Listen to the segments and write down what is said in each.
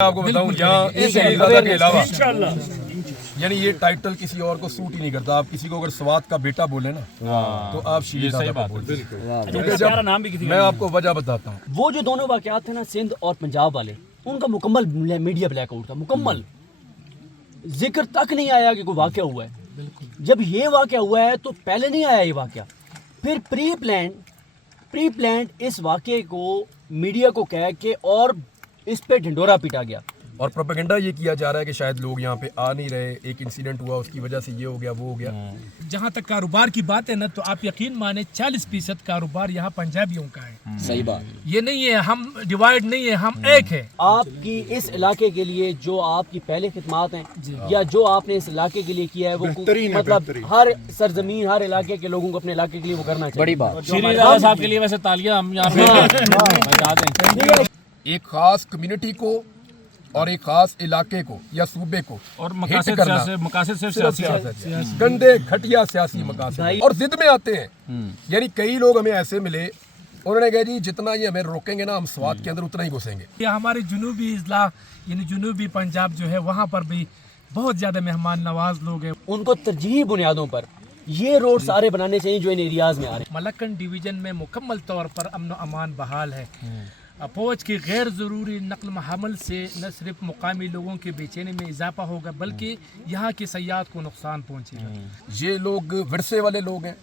आपको बताऊं यहाँ इस शहजादा के अलावा यानी ये टाइटल किसी और को सूट ही नहीं करता। आप किसी को अगर स्वाद का बेटा बोले ना तो आप शहजादा को बोलते हैं। मैं आपको वजह बताता हूँ। वो जो दोनों वाकयात थे ना, सिंध और पंजाब वाले, उनका मुकम्मल मीडिया ब्लैकआउट था, मुकम्मल जिक्र तक नहीं आया कि कोई वाकया हुआ है। जब ये वाकया हुआ है तो पहले नहीं आया ये वाकया, फिर प्री प्लान्ड इस वाकये को मीडिया को कह के और इस पे ढिंडोरा पीटा गया और प्रोपेगेंडा ये किया जा रहा है कि शायद लोग यहाँ पे आ नहीं रहे, एक इंसिडेंट हुआ उसकी वजह से ये हो गया वो हो गया। जहाँ तक कारोबार की बात है ना, तो आप यकीन माने 40% कारोबार यहाँ पंजाबियों का है। सही बात। ये नहीं है हम डिवाइड नहीं है, हम एक है। आपकी इस इलाके के लिए जो आपकी पहले खिदमात हैं या जो आपने इस इलाके के लिए किया है वो मतलब हर सरजमीन हर इलाके के लोगों को अपने इलाके के लिए वो करना चाहिए। बड़ी बात। श्री राजा साहब के लिए वैसे तालियां हम यहाँ पे एक खास कम्युनिटी को और एक खास इलाके को या सूबे को और मकासद सिर्फ सियासी गंदे घटिया सियासी मकासद और जिद में आते हैं। यानी कई लोग हमें ऐसे मिले, उन्होंने कहा जी जितना ये हमें रोकेंगे ना हम स्वाद के अंदर उतना ही घुसेंगे। हमारे जुनूबी इजला यानी जुनूबी पंजाब जो है वहाँ पर भी बहुत ज्यादा मेहमान नवाज लोग हैं। उनको तरजीही बुनियादों पर ये रोड सारे बनाने चाहिए जो इन एरियाज में आ रहे हैं। मलक्कन डिवीजन में मुकम्मल तौर पर अमन अमान बहाल है। फौज की गैर ज़रूरी नकल हमल से न सिर्फ मुकामी लोगों के बेचैनी में इजाफा होगा बल्कि यहाँ के सयाहत को नुकसान पहुँचेगा। ये लोग विरसे वाले लोग हैं,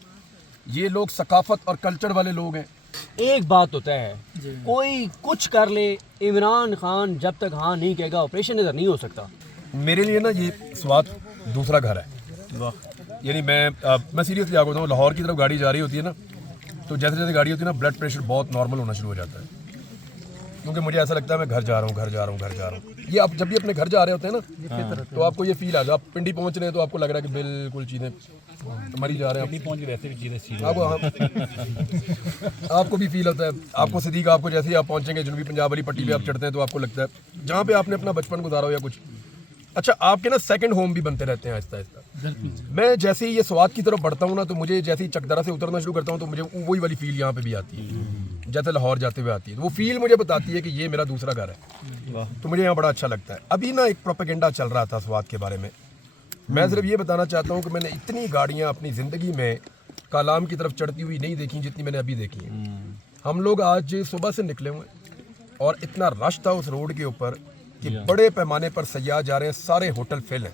ये लोग सकाफत और कल्चर वाले लोग हैं। एक बात तो तय है, कोई कुछ कर ले, इमरान खान जब तक हाँ नहीं कहेगा ऑपरेशन इधर नहीं हो सकता। मेरे लिए ना ये स्वाद दूसरा घर है। यानी मैं सीरियसली आपको बताऊँ, लाहौर की तरफ गाड़ी जा रही होती है ना, तो जैसे जैसे गाड़ी होती है ना ब्लड प्रेशर बहुत नॉर्मल होना शुरू हो जाता है, क्योंकि मुझे ऐसा लगता है मैं घर जा रहा हूँ। ये आप जब भी अपने घर जा रहे होते हैं ना तो आपको ये फील आता है। आप पिंडी पहुँच रहे हैं तो आपको लग रहा है कि बिल्कुल चीज़ें मरी जा रहे हैं। पहुँच के वैसे भी चीज़ें आपको भी फील होता है। आपको सदीक आपको जैसे ही आप पहुँचेंगे जुनूबी पंजाब वाली पट्टी पे आप चढ़ते हैं तो आपको लगता है जहाँ पे आपने अपना बचपन गुजारा हो या कुछ अच्छा आपके ना सेकंड होम भी बनते रहते हैं आहिस्ता आहिस्ता। मैं जैसे ही ये स्वाद की तरफ बढ़ता हूँ ना तो मुझे जैसे ही चकदरा से उतरना शुरू करता हूँ तो मुझे वही वाली फील यहाँ पे भी आती है जैसे लाहौर जाते हुए आती है। वो फील मुझे बताती है कि ये मेरा दूसरा घर है, तो मुझे यहाँ बड़ा अच्छा लगता है। अभी ना एक प्रोपेगेंडा चल रहा था स्वाद के बारे में। मैं सिर्फ ये बताना चाहता हूँ कि मैंने इतनी गाड़ियाँ अपनी ज़िंदगी में कालाम की तरफ चढ़ती हुई नहीं देखी जितनी मैंने अभी देखी है। हम लोग आज सुबह से निकले हुए और इतना रश था उस रोड के ऊपर कि बड़े पैमाने पर सयाह जा रहे हैं, सारे होटल फिल हैं,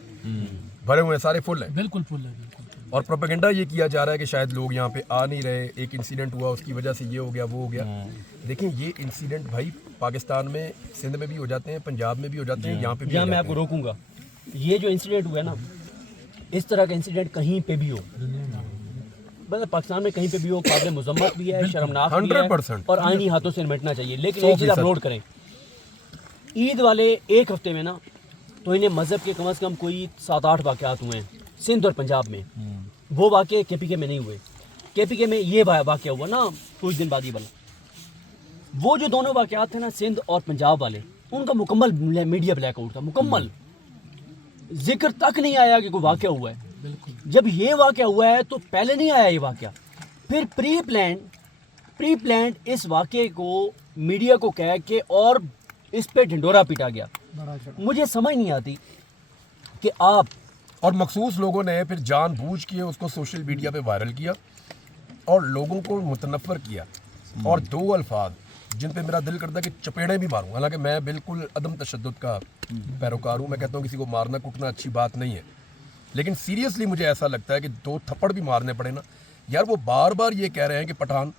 भरे हुए हैं, सारे फुल हैं। बिल्कुल फुल है। और प्रोपेगेंडा ये किया जा रहा है कि शायद लोग यहाँ पे आ नहीं रहे, एक इंसिडेंट हुआ उसकी वजह से ये हो गया वो हो गया। देखिए ये इंसिडेंट भाई पाकिस्तान में सिंध में भी हो जाते हैं, पंजाब में भी हो जाते हैं, यहाँ पे भी। मैं आपको रोकूंगा, ये जो इंसिडेंट हुआ ना, इस तरह का इंसिडेंट कहीं पे भी हो, मतलब पाकिस्तान में कहीं पे भी हो, काबिल मुज़म्मत भी है, शर्मनाक भी है 100% और आईनी हाथों से निपटना चाहिए। लेकिन एक चीज़ आप नोट करें, ईद वाले एक हफ्ते में ना तो इन्हें मज़हब के कम से कम कोई 7-8 वाक़यात हुए हैं सिंध और पंजाब में। वो वाक़े KPK में नहीं हुए। KPK में ये वाक़या हुआ ना कुछ दिन बाद ही वाला। वो जो दोनों वाक़यात थे ना, सिंध और पंजाब वाले, उनका मुकम्मल मीडिया ब्लैकआउट था, मुकम्मल जिक्र तक नहीं आया कि कोई वाक़या हुआ है। जब ये वाक़या हुआ है तो पहले नहीं आया ये वाक़या, फिर प्री प्लान्ड इस वाक़ये को मीडिया को कह के और इस पे ढिंडोरा पीटा गया। मुझे समझ नहीं आती कि आप और मखसूस लोगों ने फिर जानबूझ के उसको सोशल मीडिया पे वायरल किया और लोगों को मुतनफ़र किया और दो अल्फाज जिन पे मेरा दिल करता है कि चपेड़े भी मारूं। हालांकि मैं बिल्कुल अदम तशद्दुद का पैरोकार हूँ, मैं कहता हूँ किसी को मारना कुटना अच्छी बात नहीं है, लेकिन सीरियसली मुझे ऐसा लगता है कि 2 थप्पड़ भी मारने पड़े ना यार। वो बार बार ये कह रहे हैं कि पठान,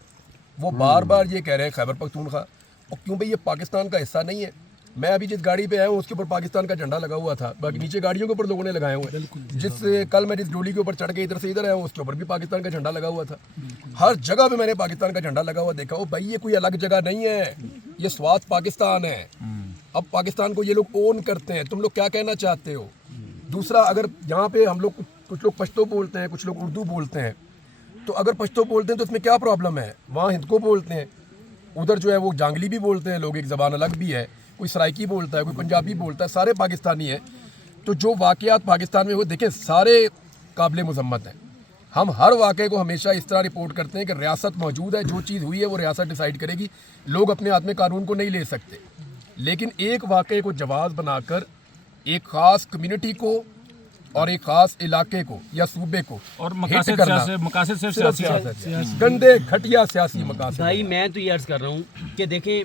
वो बार बार ये कह रहे हैं खैबर पख्तूनख्वा, और क्यों भाई ये पाकिस्तान का हिस्सा नहीं है। मैं अभी जिस गाड़ी पे आया हूँ उसके ऊपर पाकिस्तान का झंडा लगा हुआ था, बाकी नीचे गाड़ियों के ऊपर लोगों ने लगाए हुए हैं। कल मैं जिस डोली के ऊपर चढ़ के इधर से इधर आया हूँ उसके ऊपर भी पाकिस्तान का झंडा लगा हुआ था। हर जगह पे मैंने पाकिस्तान का झंडा लगा हुआ देखा। ओ भाई ये कोई अलग जगह नहीं है, ये स्वाद पाकिस्तान है। अब पाकिस्तान को ये लोग ओन करते हैं। तुम लोग क्या कहना चाहते हो? दूसरा, अगर यहाँ पे हम लोग कुछ लोग पश्तो बोलते हैं, कुछ लोग उर्दू बोलते हैं, तो अगर पश्तो बोलते हैं तो इसमें क्या प्रॉब्लम है? वहाँ हिंद को बोलते हैं, उधर जो है वो जांगली भी बोलते हैं लोग, एक ज़बान अलग भी है, कोई सराइकी बोलता है, कोई पंजाबी बोलता है, सारे पाकिस्तानी हैं। तो जो वाक़यात पाकिस्तान में वो देखें सारे काबिल मुज़म्मत हैं। हम हर वाक़े को हमेशा इस तरह रिपोर्ट करते हैं कि रियासत मौजूद है, जो चीज़ हुई है वो रियासत डिसाइड करेगी, लोग अपने हाथ में कानून को नहीं ले सकते। لیکن ایک واقعے کو جواز بنا کر ایک خاص کمیونٹی کو اور ایک خاص علاقے کو یا صوبے کو اور ہٹ کرنا، مقاصد صرف صرف سیاسی گندے گھٹیا سیاسی مقاصد، بھائی میں تو یہ عرض کر رہا ہوں کہ دیکھیں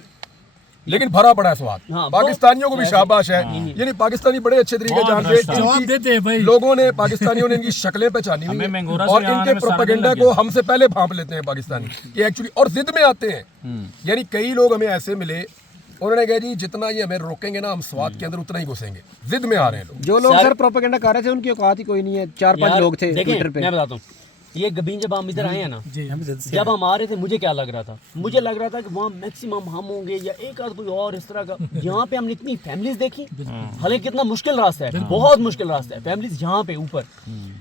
لیکن بھرا پڑا ہے سواد. ہاں، پاکستانیوں کو بھی شاباش ہے، یعنی پاکستانی بڑے اچھے طریقے جانتے ہیں، جواب دیتے ہیں بھائی. لوگوں نے پاکستانیوں نے ان کی شکلیں پہچانی ہوئی ہمیں ہیں مینگورا سے اور یہاں ان آنے کے میں سارے دن پروپیگنڈا لگ کو گئے. ہم سے پہلے بھانپ لیتے ہیں پاکستانی کہ ایکچولی، اور ضد میں آتے ہیں. یعنی کئی لوگ ہمیں ایسے ملے، انہوں نے کہا جی جتنا یہ ہمیں روکیں گے نا ہم سواد کے اندر اتنا ہی گھسیں گے. ضد میں آ رہے ہیں لوگ. جو لوگ سر پروپیگنڈا کر رہے تھے ان کی اوقات ہی کوئی نہیں ہے. 4-5 لوگ تھے دیکھیں ٹویٹر پہ. میں بتاتا ہوں، یہ گبین جب ہم ادھر آئے ہیں نا، جب ہم آ رہے تھے مجھے کیا لگ رہا تھا، مجھے لگ رہا تھا کہ وہاں میکسیمم ہم ہوں گے یا ایک آدھ کوئی اور اس طرح کا. یہاں پہ ہم نے اتنی فیملیز دیکھی، حالانکہ کتنا مشکل راستہ ہے، بہت مشکل راستہ ہے، فیملیز یہاں پہ اوپر.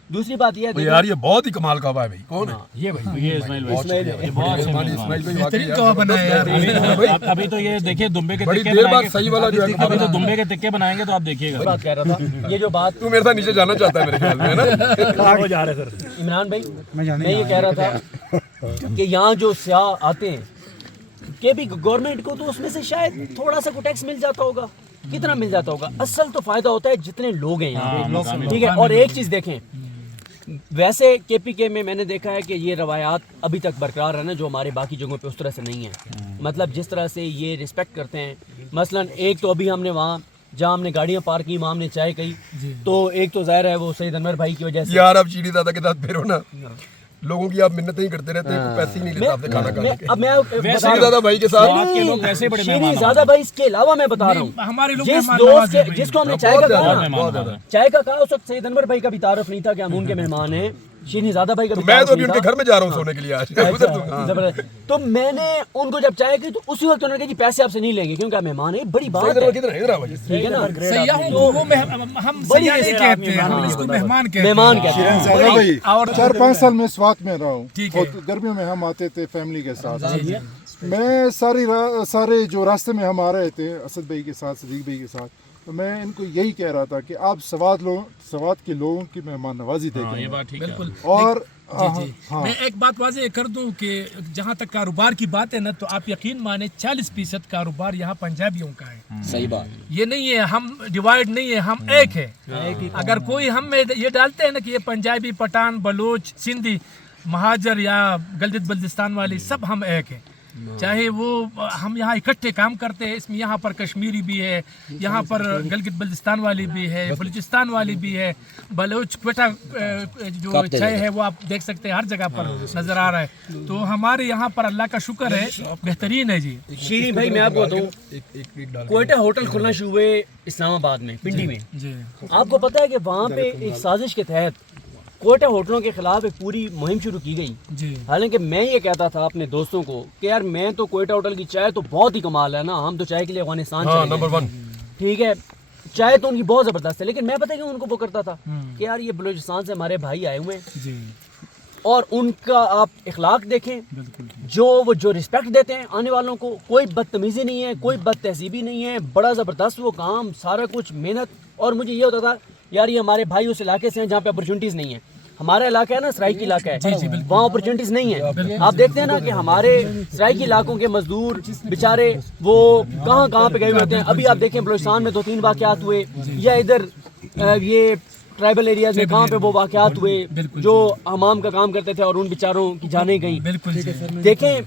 دوسری بات یہ ہے یار یہ بہت ہی کمال کا ہوا ہے بھائی. کون ہے یہ اسماعیل بھائی اسماعیل یہ بہت اچھے مہربانی مہمان. اسماعیل بھائی، بہترین واقعی کہا بنا ہے یار. ابھی تو یہ دیکھیے دمبے کے بڑی تکے دیر بنائیں بعد گے. صحیح والا جو ہے ابھی تو دمبے کے تکے بنائیں گے تو آپ دیکھیے گا. بات کہہ رہا تھا، یہ جو بات تو میرے ساتھ نیچے جانا چاہتا ہے میرے خیال میں، ہے نا؟ عمران بھائی میں یہ کہہ رہا تھا کہ یہاں جو سیاح آتے ہیں کہ بھی گورنمنٹ کو تو اس میں سے شاید تھوڑا سا کو ٹیکس مل جاتا ہوگا. کتنا مل جاتا ہوگا؟ اصل تو فائدہ ہوتا ہے جتنے لوگ ہیں یہاں پہ، ٹھیک ہے. اور ایک چیز دیکھیں، ویسے کے پی کے میں نے دیکھا ہے کہ یہ روایات ابھی تک برقرار ہے نا، جو ہمارے باقی جگہوں پہ اس طرح سے نہیں ہے. مطلب جس طرح سے یہ رسپیکٹ کرتے ہیں، مثلا ایک تو ابھی ہم نے وہاں جہاں ہم نے گاڑیاں پارک کی وہاں ہم نے چائے کہی، تو ایک تو ظاہر ہے وہ سید انور بھائی کی وجہ سے. یار آپ چیڑی دادا کے ساتھ پھرو نا، لوگوں کی آپ منتیں ہی کرتے رہتے ہیں، کوئی پیسے ہی نہیں لیتا آپ سے کھانا کھانے کے. اب میں چیڑی دادا بھائی کے ساتھ سواد کے لوگ ویسے بڑے شیریں مہمان زیادہ بھائی اس کے علاوہ میں بتا رہا ہوں، ہمارے لوگ جس مہمان دوست نواز ہیں کے بھائی. جس کو ہم نے چائے کا کہا نا، بہت زیادہ. چائے کا کہا اس وقت سید انور بھائی کا بھی تعارف نہیں تھا کہ ہم ان کے مہمان ہیں. شیریں زادہ بھائی کا بھی میں تو تعارف ابھی نہیں ان کے تھا. گھر میں جا رہا ہوں سونے کے لیے آج. اچھا، زبردست. تو میں نے ان کو جب چائے کی تو اسی وقت انہوں نے کہا جی پیسے آپ سے نہیں لیں گے کیونکہ آپ مہمان ہیں. بڑی بات ہے، کدھر ہے؟ ادھر آ بھائی. ٹھیک ہے نا. سیاحوں کو وہ ہم سیاح نہیں کہتے ہیں، ہم اس کو مہمان کہتے ہیں. مہمان کہتے ہیں. زیادہ بھائی اور 4-5 سال میں سوات میں رہا ہوں. ٹھیک ہے. گرمیوں میں ہم آتے تھے فیملی کے ساتھ. میں سارے جو راستے میں ہم آ رہے تھے اسد بھائی کے ساتھ، صدیق بھائی کے ساتھ، تو میں ان کو یہی کہہ رہا تھا کہ آپ سوات کے لوگوں کی مہمان نوازی دیکھیں. یہ بات ٹھیک ہے. بالکل. اور جی میں ایک بات واضح کر دوں کہ جہاں تک کاروبار کی بات ہے نا، تو آپ یقین مانیں 40% کاروبار یہاں پنجابیوں کا ہے. صحیح بات. یہ نہیں ہے ہم ڈیوائیڈ نہیں ہے، ہم ایک ہے. اگر کوئی ہم میں یہ ڈالتے ہیں نا کہ یہ پنجابی، پٹھان، بلوچ، سندھی، مہاجر یا گلگت بلتستان والے، سب ہم ایک ہیں. چاہے وہ ہم یہاں اکٹھے کام کرتے ہیں، اس میں یہاں پر کشمیری بھی ہے، یہاں پر گلگت بلتستان والی بھی ہے، بلوچستان والی بھی ہے، بلوچ کوئٹہ جو چائے ہے وہ آپ دیکھ سکتے ہیں ہر جگہ پر نظر آ رہا ہے. تو ہمارے یہاں پر اللہ کا شکر ہے بہترین ہے. جی شیریں بھائی میں آپ کو بتاؤں، کوئٹہ ہوٹل کھلنا شروع ہوئے اسلام آباد میں، پنڈی میں. جی آپ کو پتہ ہے کہ وہاں پہ ایک سازش کے تحت کوئٹہ ہوٹلوں کے خلاف ایک پوری مہم شروع کی گئی. جی حالانکہ میں یہ کہتا تھا اپنے دوستوں کو کہ یار میں تو کوئٹہ ہوٹل کی چائے تو بہت ہی کمال ہے نا، ہم تو چائے کے لیے افغانستان چلے نمبر گئے. 1. ٹھیک ہے، چائے تو ان کی بہت زبردست ہے، لیکن میں پتہ کہ ان کو وہ کرتا تھا کہ یار یہ بلوچستان سے ہمارے بھائی آئے ہوئے ہیں جی اور ان کا آپ اخلاق دیکھیں، جو رسپیکٹ دیتے ہیں آنے والوں کو، کوئی بدتمیزی نہیں ہے، کوئی بد تہذیبی نہیں ہے، بڑا زبردست وہ کام، سارا کچھ محنت. اور مجھے یہ ہوتا تھا یار یہ ہمارے بھائی اس علاقے سے ہیں جہاں پہ اپرچونٹیز نہیں ہیں. ہمارا علاقہ ہے نا سرائکی علاقہ ہے، وہاں اپرچونٹیز نہیں ہیں. آپ دیکھتے ہیں نا کہ ہمارے سرائکی علاقوں کے مزدور بیچارے وہ کہاں پہ گئے ہوئے ہوتے ہیں. ابھی آپ دیکھیں بلوچستان میں 2-3 واقعات ہوئے، یا ادھر یہ ٹرائبل ایریاز میں کہاں پہ وہ واقعات ہوئے جو حمام کا کام کرتے تھے اور ان بیچاروں کی جانیں گئیں. بالکل. دیکھیں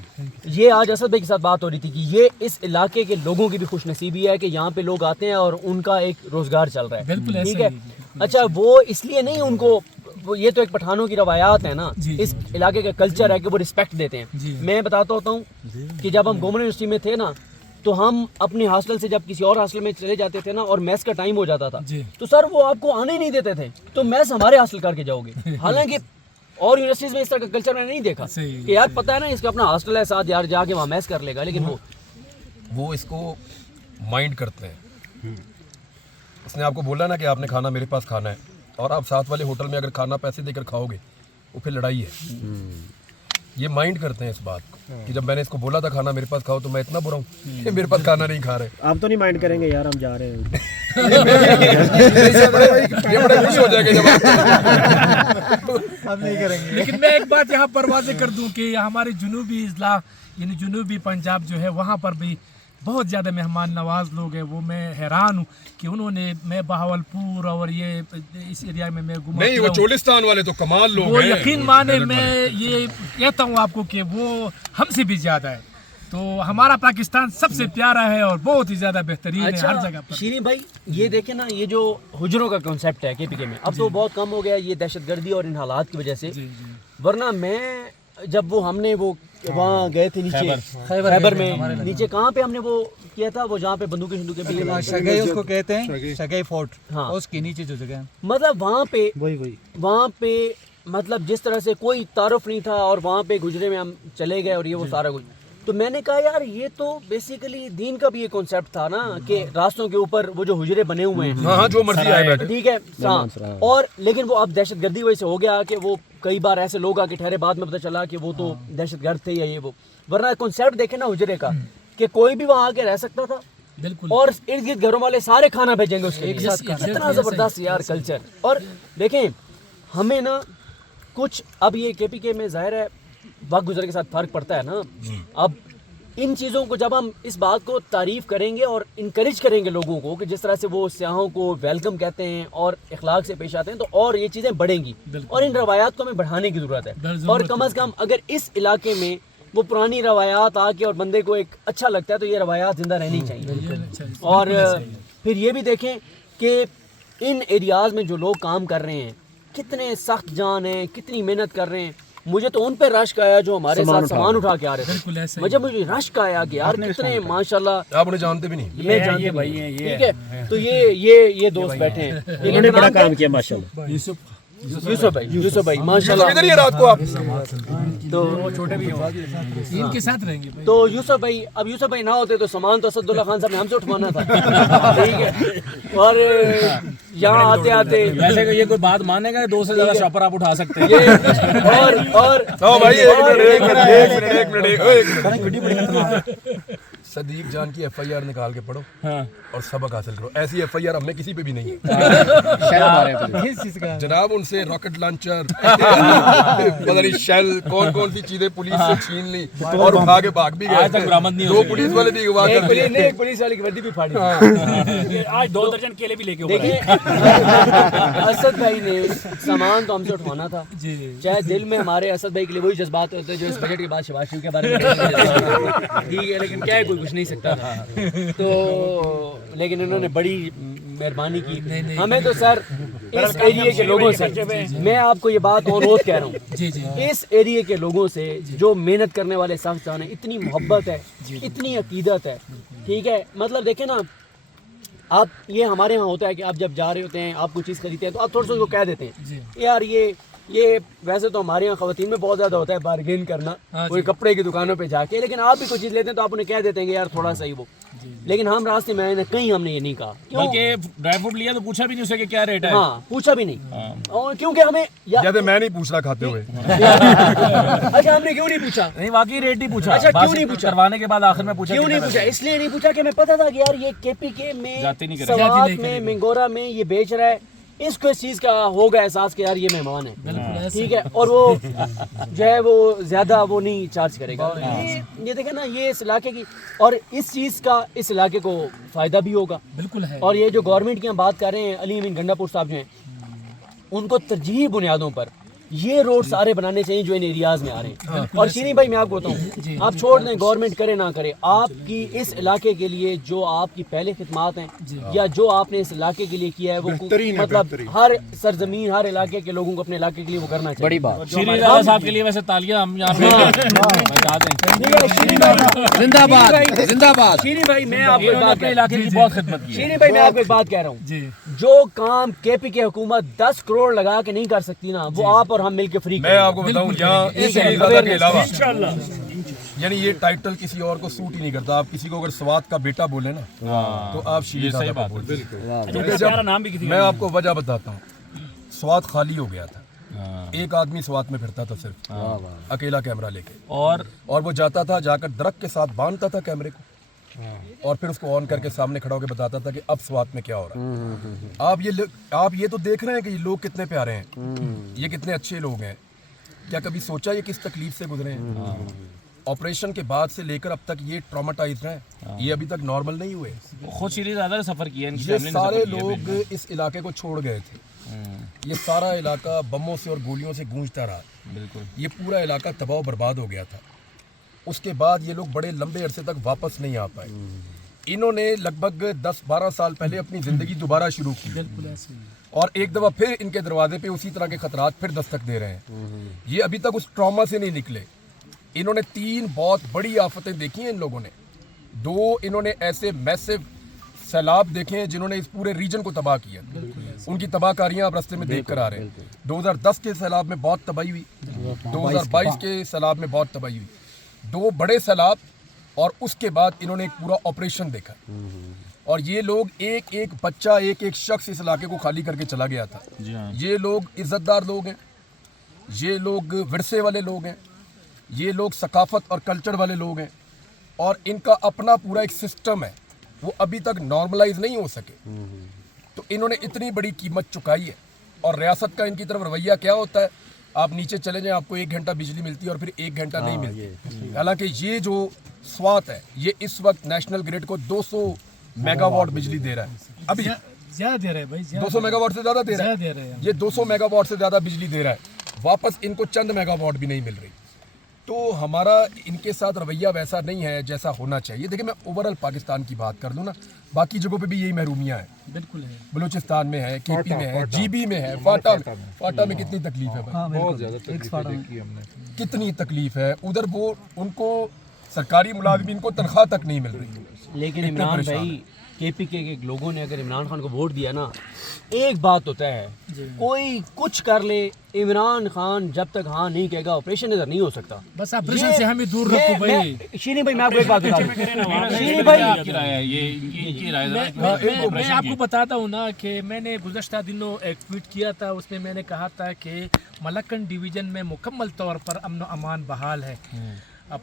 یہ آج اسد بھائی کے ساتھ بات ہو رہی تھی کہ یہ اس علاقے کے لوگوں کی بھی خوش نصیبی ہے کہ یہاں پہ لوگ آتے ہیں اور ان کا ایک روزگار چل رہا ہے. بالکل ٹھیک ہے. اچھا وہ اس لیے نہیں ان کو، یہ تو ایک پٹھانوں کی روایات ہے نا، اس علاقے کا کلچر ہے کہ وہ رسپیکٹ دیتے ہیں. میں بتاتا ہوتا ہوں کہ جب ہم گورنمنٹ یونیورسٹی میں تھے نا، تو ہم اپنے ہاسٹل سے جب کسی اور ہاسٹل میں چلے جاتے تھے نا اور میس کا ٹائم ہو جاتا تھا، تو سر وہ آپ کو آنے نہیں دیتے تھے، تو میس ہمارے ہاسٹل کر کے جاؤ گے. حالانکہ اور یونیورسٹیز میں اس طرح کا کلچر میں نے نہیں دیکھا کہ یار پتہ ہے نا اس کا اپنا ہاسٹل ہے ساتھ، یار جا کے وہاں میس کر لے گا. لیکن وہ اس کو مائنڈ کرتے ہیں. اس نے آپ کو بولا نا کہ آپ نے کھانا میرے پاس کھانا ہے، اور آپ ساتھ والے ہوٹل میں اگر کھانا پیسے دے کر کھاؤ گے وہ پھر لڑائی ہے. یہ مائنڈ کرتے ہیں اس بات کو کہ جب میں نے اس کو بولا تھا کھانا میرے پاس کھاؤ تو میں اتنا برا ہوں کہ میرے پاس کھانا نہیں کھا رہے. آپ تو نہیں مائنڈ کریں گے یار، ہم جا رہے ہیں. یہ بڑے خوش ہو جائے گا جب ہم نہیں کریں گے. لیکن میں ایک بات یہاں پر واضح کر دوں کہ ہمارے جنوبی اضلاع یعنی جنوبی پنجاب جو ہے وہاں پر بھی बहुत ज़्यादा मेहमान नवाज लोग हैं। वो मैं हैरान हूँ कि उन्होंने, मैं बहावलपुर और ये इस एरिया में मैं घूमा नहीं, फिरा वो हूँ। चोलिस्तान वाले तो कमाल लोग वो हैं। यकीन माने, मैं ये कहता हूँ आपको कि वो हमसे भी ज़्यादा है। तो हमारा पाकिस्तान सबसे प्यारा है और बहुत ही ज़्यादा बेहतरीन है हर जगह पर। शीरी भाई ये देखें ना, ये जो हुजरों का कॉन्सेप्ट है केपीके में, अब तो बहुत कम हो गया ये दहशतगर्दी और इन हालात की वजह से। वरना मैं जब वो हमने वो वहाँ गए थे नीचे खैबर में, नीचे कहाँ पे हमने वो किया था, वो जहाँ पे बंदूकें भी शगई उसको कहते हैं, शगई फोर्ट, हाँ। उसके नीचे जो जगह है, मतलब वहाँ पे मतलब जिस तरह से कोई तारुफ नहीं था और वहाँ पे गुजरे में हम चले गए और ये वो सारा कुछ। तो मैंने कहा यार ये तो बेसिकली दीन का भी ये कॉन्सेप्ट था ना कि रास्तों के ऊपर वो जो हुजरे बने हुए हैं, हाँ, जो मर्जी आए बैठे। ठीक है हाँ। और लेकिन वो अब दहशतगर्दी वजह से हो गया कि वो कई बार ऐसे लोग आके ठहरे, बाद में पता चला कि वो तो दहशतगर्द थे या ये वो। वरना कॉन्सेप्ट देखे ना हुजरे का कि कोई भी वहाँ आके रह सकता था बिल्कुल। और इर्द गिर्द घरों वाले सारे खाना भेजेंगे उसके एक साथ। कितना जबरदस्त यार कल्चर। और देखें हमें ना कुछ अब ये केपीके में जाहिर है वक्त गुजर के साथ फर्क पड़ता है ना। अब इन चीज़ों को जब हम इस बात को तारीफ़ करेंगे और इनकरेज करेंगे लोगों को कि जिस तरह से वो सियाहों को वेलकम कहते हैं और इखलाक से पेश आते हैं, तो और ये चीज़ें बढ़ेंगी और इन रवायात को हमें बढ़ाने की ज़रूरत है। और कम अज़ कम अगर इस इलाके में वो पुरानी रवायात आके और बंदे को एक अच्छा लगता है तो ये रवायात ज़िंदा रहनी चाहिए। और फिर ये भी देखें कि इन एरियाज़ में जो लोग काम कर रहे हैं कितने सख्त जान हैं, कितनी मेहनत कर रहे हैं। मुझे तो उन पे रश्क आया जो हमारे साथ सामान उठा के आ रहे थे। मुझे रश्क आया कि यार कितने माशाल्लाह। आप उन्हें जानते भी नहीं। मैं जानते भाई हैं ये, ठीक है। तो ये दोस्त बैठे हैं, इन्होंने बड़ा काम किया माशाल्लाह। यूसुफ भाई माशाल्लाह। किधर ही है रात को आप? तो छोटे भी हो, इनके साथ रहेंगे भाई। तो यूसुफ भाई ना होते तो सामान तो असदुल्ला खान साहब ने हमसे उठवाना था, ठीक है। और यहाँ आते आते वैसे ये कोई बात मानेगा, 2 से ज्यादा शॉपर आप उठा सकते हैं। और भाई एक मिनट सदीक जान की FIR निकाल के पढ़ो और सबक हासिल करो। ऐसी FIR हमें किसी पे भी नहीं है। जनाब उनसे रॉकेट लॉन्चर पता नहीं शेल कौन कौन सी चीजें पुलिस से छीन ली और उठा के भाग भी गए। आज तक बरामद नहीं हुई। 2 पुलिस वाले भी अगवा कर दिए। एक पुलिस वाले की वर्दी भी फाड़ी। आज 2 दर्जन केले भी लेके देखिए असद भाई ने सामान तो हमसे उठवाना था, चाहे दिल में हमारे असद भाई के लिए वही जज्बात होते हैं जो इस बजट के बाद शहबाज शरीफ के बारे में, ठीक है। लेकिन क्या है, कोई कुछ नहीं सकता था। तो लेकिन इन्होंने बड़ी मेहरबानी की हमें। तो सर इस एरिया के लोगों से मैं आपको ये बात अनुरोध कह रहा हूँ, इस एरिया के लोगों से जो मेहनत करने वाले शख्स हैं, इतनी मोहब्बत है, इतनी अकीदत है, ठीक है। मतलब देखें ना, आप ये हमारे यहाँ होता है कि आप जब जा रहे होते हैं, आप कोई चीज़ खरीदते हैं तो आप थोड़ा सा उसको कह देते हैं यार ये वैसे तो हमारे यहाँ ख़वातीन में बहुत ज़्यादा होता है बार्गेन करना, कोई कपड़े की दुकानों पे जाके। लेकिन आप भी कोई चीज़ लेते हैं तो आप उन्हें कह देते हैं कि यार थोड़ा सा ही वो। लेकिन हम रास्ते में आए ना, कहीं हमने ये नहीं कहा। बल्कि ड्राई फ्रूट लिया तो पूछा भी नहीं उसे कि क्या रेट है। हाँ, पूछा भी नहीं। और क्योंकि हमें जैसे मैं नहीं पूछ रहा खाते हुए। अच्छा हमने क्यों नहीं पूछा? नहीं, वाकई रेट नहीं पूछा। अच्छा, क्यों नहीं पूछा? करवाने के बाद आखिर में पूछा क्यों नहीं पूछा? इसलिए नहीं पूछा कि हमें पता था कि यार ये केपीके में, जाती नहीं करेगा। सवात में, मिंगोरा में ये बेच रहा है, इसको इस चीज़ का होगा एहसास कि यार ये मेहमान है, ठीक है। और वो जो है वो ज़्यादा वो नहीं चार्ज करेगा। ये देखें ना, ये इस इलाके की और इस चीज़ का इस इलाके को फ़ायदा भी होगा। बिल्कुल है। और ये जो गवर्नमेंट की हम बात कर रहे हैं, अली अमीन गंडापुर साहब जो हैं, उनको तरजीही बुनियादों पर ये रोड सारे बनाने चाहिए जो इन एरियाज में आ रहे हैं। और शीनी भाई मैं आपको बताऊं, आप छोड़ दें गवर्नमेंट करे ना करे, आपकी इस इलाके के लिए जो आपकी पहले खिदमात हैं या जो आपने इस इलाके के लिए किया है वो मतलब हर सरजमीन, हर इलाके के लोगों को अपने इलाके के लिए वो करना चाहिए। बड़ी बात। श्री राजा साहब के लिए वैसे तालियां हम यहाँ पे बजा दें। जिंदाबाद जिंदाबाद। शीनी भाई मैं आपको एक बात अपने इलाके की बहुत खिदमत की है। शीनी भाई मैं आपको एक बात कह रहा हूँ, जो काम केपीके हुकूमत 10 करोड़ लगा के नहीं कर सकती ना, वो आप और हम मिलके फ्री मैं आपको बताऊं, यहाँ इस इरादा के अलावा यानी ये टाइटल किसी और को सूट ही नहीं करता। आप किसी को अगर स्वाद का बेटा बोले ना तो आप शीरी सही दादा बात को है। बोलते। प्यारा नाम भी किसी मैं आपको वजह बताता हूँ, स्वाद खाली हो गया था। एक आदमी स्वाद में फिरता था सिर्फ अकेला कैमरा लेके, और वो जाता था, जाकर दरख्त के साथ बांधता था कैमरे को और फिर उसको ऑन करके सामने खड़ा होकर बताता था कि अब स्वाद में क्या हो रहा है। आप ये तो देख रहे हैं कि ये लोग कितने प्यारे हैं, ये कितने अच्छे लोग हैं। क्या कभी सोचा ये किस तकलीफ से गुजरे हैं? ऑपरेशन के बाद से लेकर अब तक ये ट्रॉमाटाइज्ड हैं, ये अभी तक नॉर्मल नहीं हुए। खुद श्री दादा ने सफर किया, इनकी ये फैमिली ने सारे सफर किया, लोग इस इलाके को छोड़ गए थे, ये सारा इलाका बमों से और गोलियों से गूंजता रहा, बिल्कुल। ये पूरा इलाका तबाह बर्बाद हो गया था। उसके बाद ये लोग बड़े लंबे अरसे तक वापस नहीं आ पाए। इन्होंने लगभग 10-12 साल पहले अपनी ज़िंदगी दोबारा शुरू की और एक दफ़ा फिर इनके दरवाजे पे उसी तरह के खतरात फिर दस्तक दे रहे हैं। ये अभी तक उस ट्रॉमा से नहीं निकले। इन्होंने 3 बहुत बड़ी आफतें देखी हैं इन लोगों ने। 2 इन्होंने ऐसे मैसिव सैलाब देखे हैं जिन्होंने इस पूरे रीजन को तबाह किया। उनकी तबाहकारियां आप रास्ते में देख कर आ रहे हैं। 2010 के सैलाब में बहुत तबाही हुई, 2022 के सैलाब में बहुत तबाही हुई। 2 बड़े सैलाब और उसके बाद इन्होंने एक पूरा ऑपरेशन देखा और ये लोग एक एक बच्चा, एक एक शख्स इस इलाके को खाली करके चला गया था। जी हाँ। ये लोग इज्जतदार लोग हैं, ये लोग विरसे वाले लोग हैं, ये लोग सकाफत और कल्चर वाले लोग हैं और इनका अपना पूरा एक सिस्टम है, वो अभी तक नॉर्मलाइज नहीं हो सके। तो इन्होंने इतनी बड़ी कीमत चुकाई है और रियासत का इनकी तरफ रवैया क्या होता है, आप नीचे चले जाएं आपको 1 घंटा बिजली मिलती है और फिर 1 घंटा नहीं मिलती। हालांकि ये जो स्वात है ये इस वक्त नेशनल ग्रिड को 200 मेगावाट बिजली दे रहा है। अभी ज्यादा दे रहे हैं भाई, 200 मेगावाट से ज़्यादा दे रहा दे रहे है, हैं। ये 200 मेगावाट से ज़्यादा बिजली दे रहा है। वापस इनको चंद मेगावाट भी नहीं मिल रही। तो हमारा इनके साथ रवैया वैसा नहीं है जैसा होना चाहिए। देखिए मैं ओवरऑल पाकिस्तान की बात कर लूँ ना, बाकी जगहों पे भी यही महरूमियाँ हैं। बिल्कुल है। बलूचिस्तान में है, केपी में है, जीबी में है, फाटा में कितनी तकलीफ है भाई, बहुत ज़्यादा तकलीफ देखी हमने। कितनी तकलीफ है उधर। वो उनको सरकारी मुलाजिमीन को तनख्वाह तक नहीं मिल रही। लेकिन इतने इमरान परेशान भाई केपीके के लोगों ने अगर इमरान खान को वोट दिया ना, एक बात तो तय है, कोई कुछ कर ले, इमरान खान जब तक हाँ नहीं कहेगा ऑपरेशन इधर नहीं हो सकता। बस ऑपरेशन से हमें दूर रखो भाई। शीनी भाई मैं आपको एक बात बता दूं, शीनी भाई आपकी राय है ये, इनकी राय है। मैं आपको बताता हूँ ना कि मैंने गुज़श्ता दिनों एक ट्वीट किया था, उसमें मैंने कहा था कि मलक्कन डिवीज़न में मुकम्मल तौर पर अमन व अमान बहाल है।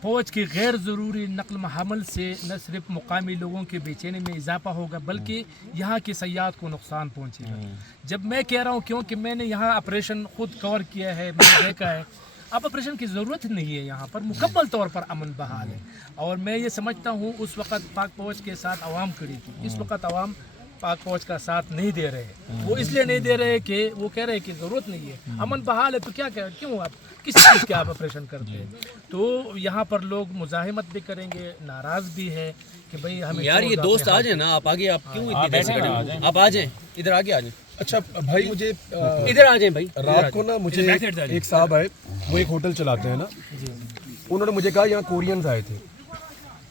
फौज की गैर ज़रूरी नकल हमल से न सिर्फ मुकामी लोगों के बेचैनी में इजाफा होगा बल्कि यहाँ की सयाहत को नुकसान पहुँचेगा। जब मैं कह रहा हूँ क्योंकि मैंने यहाँ ऑपरेशन खुद कवर किया है, मैंने देखा है, अब ऑपरेशन की ज़रूरत ही नहीं है। यहाँ पर मुकम्मल तौर पर अमन बहाल है और मैं ये समझता हूँ उस वक़्त पाक फौज के साथ आवाम खड़ी थी, इस वक्त आवाम पाक फौज का साथ नहीं दे रहे। वो इसलिए नहीं दे रहे कि वो कह रहे हैं कि ज़रूरत नहीं है, अमन बहाल है तो क्या क्यों आप किस चीज़ के आप ऑपरेशन करते हैं। तो यहाँ पर लोग मुजाहिमत भी करेंगे, नाराज़ भी है कि भाई हमें यार ये दोस्त आ जाए ना, आप आगे, आप क्यों इतनी देर से खड़े हो? आप आ जाएं, इधर आगे आ जाएं। अच्छा भाई मुझे इधर आ जाएं भाई। रात को ना मुझे एक साहब आए, वो एक होटल चलाते हैं ना, उन्होंने मुझे कहा यहाँ कोरियंस आए थे।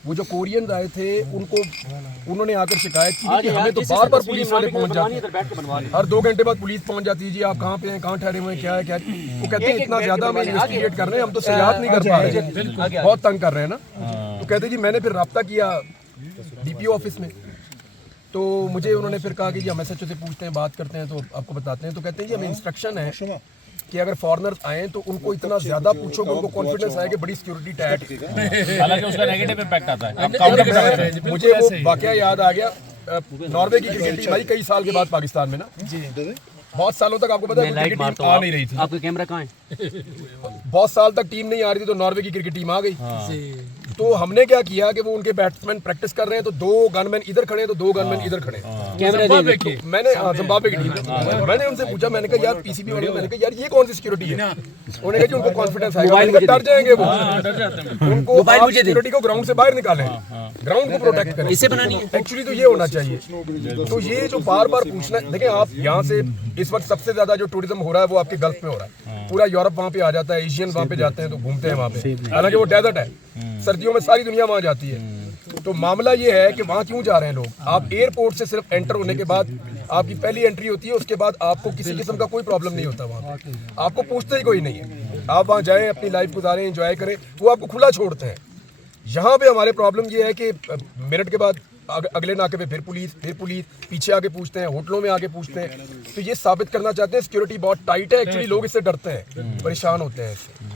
वो जो कोरियंस आए थे उन्होंने आकर शिकायत की कि हमें तो बार बार पुलिस वाले पहुंच जाते हैं, हर 2 घंटे बाद पुलिस पहुंच जाती है, जी आप कहाँ पे हैं, कहाँ ठहरे हुए हैं, क्या है क्या है। वो कहते हैं इतना ज़्यादा हम इन्वेस्टिगेट कर रहे हैं, हम तो सयाहत नहीं कर पा रहे, बहुत तंग कर रहे हैं ना। तो कहते जी मैंने फिर रब्ता किया DPO ऑफिस में, तो मुझे उन्होंने फिर कहा कि जी हम SHO से पूछते हैं, बात करते हैं तो आपको बताते हैं। तो कहते हैं जी हमें इंस्ट्रक्शन है कि अगर फॉरेनर्स आए तो उनको इतना ज्यादा पूछोगे, उनको कॉन्फिडेंस आए कि बड़ी सिक्योरिटी टाइट। हालांकि उसका नेगेटिव इम्पैक्ट आता है। मुझे वो वाकया याद आ गया, नॉर्वे की क्रिकेट टीम आई कई साल के बाद पाकिस्तान में ना, बहुत सालों तक आपको पता है क्रिकेट टीम आ नहीं रही थी। आपका कैमरा कहाँ है? बहुत साल तक टीम नहीं आ रही थी, तो नॉर्वे की क्रिकेट टीम आ गई। तो हमने क्या किया कि वो उनके बैट्समैन प्रैक्टिस कर रहे हैं, तो 2 गनमैन इधर खड़े हैं, तो 2 गनमैन इधर खड़े हैं। कैमरे तो मैंने जिम्बाब्वे की टीम, मैंने उनसे पूछा, मैंने कहा यार PCB वाले, मैंने कहा यार ये कौन सी सिक्योरिटी है। उन्होंने कहा जी उनको कॉन्फिडेंस आएगा, डर जाएंगे वो, उनको आप सिक्योरिटी को ग्राउंड से बाहर निकालें, ग्राउंड को प्रोटेक्ट करें, इसे बनानी है। एक्चुअली तो ये होना चाहिए। तो ये जो बार बार पूछना, देखिए आप यहाँ से इस वक्त सबसे ज्यादा जो टूरिज्म हो रहा है वो आपके गल्फ में हो रहा है, पूरा यूरोप वहाँ पे आ जाता है, एशियन वहाँ पे जाते हैं तो घूमते हैं वहाँ पे, हालांकि वो डेजर्ट है, सर्दियों में सारी दुनिया वहाँ जाती है। तो मामला ये है कि वहाँ क्यों जा रहे हैं लोग। आप एयरपोर्ट से सिर्फ एंटर होने के बाद आपकी पहली एंट्री होती है, उसके बाद आपको किसी किस्म का कोई प्रॉब्लम नहीं होता वहाँ पे, आपको पूछते ही कोई नहीं है, आप वहाँ जाएं, अपनी लाइफ गुजारें, एंजॉय करें, वो आपको खुला छोड़ते हैं। यहाँ पे हमारे प्रॉब्लम ये है कि मिनट के बाद अगले नाके पे फिर पुलिस पीछे आके पूछते हैं, होटलों में आके पूछते हैं। तो ये साबित करना चाहते हैं सिक्योरिटी बहुत टाइट है, एक्चुअली लोग इससे डरते हैं, परेशान होते हैं इससे।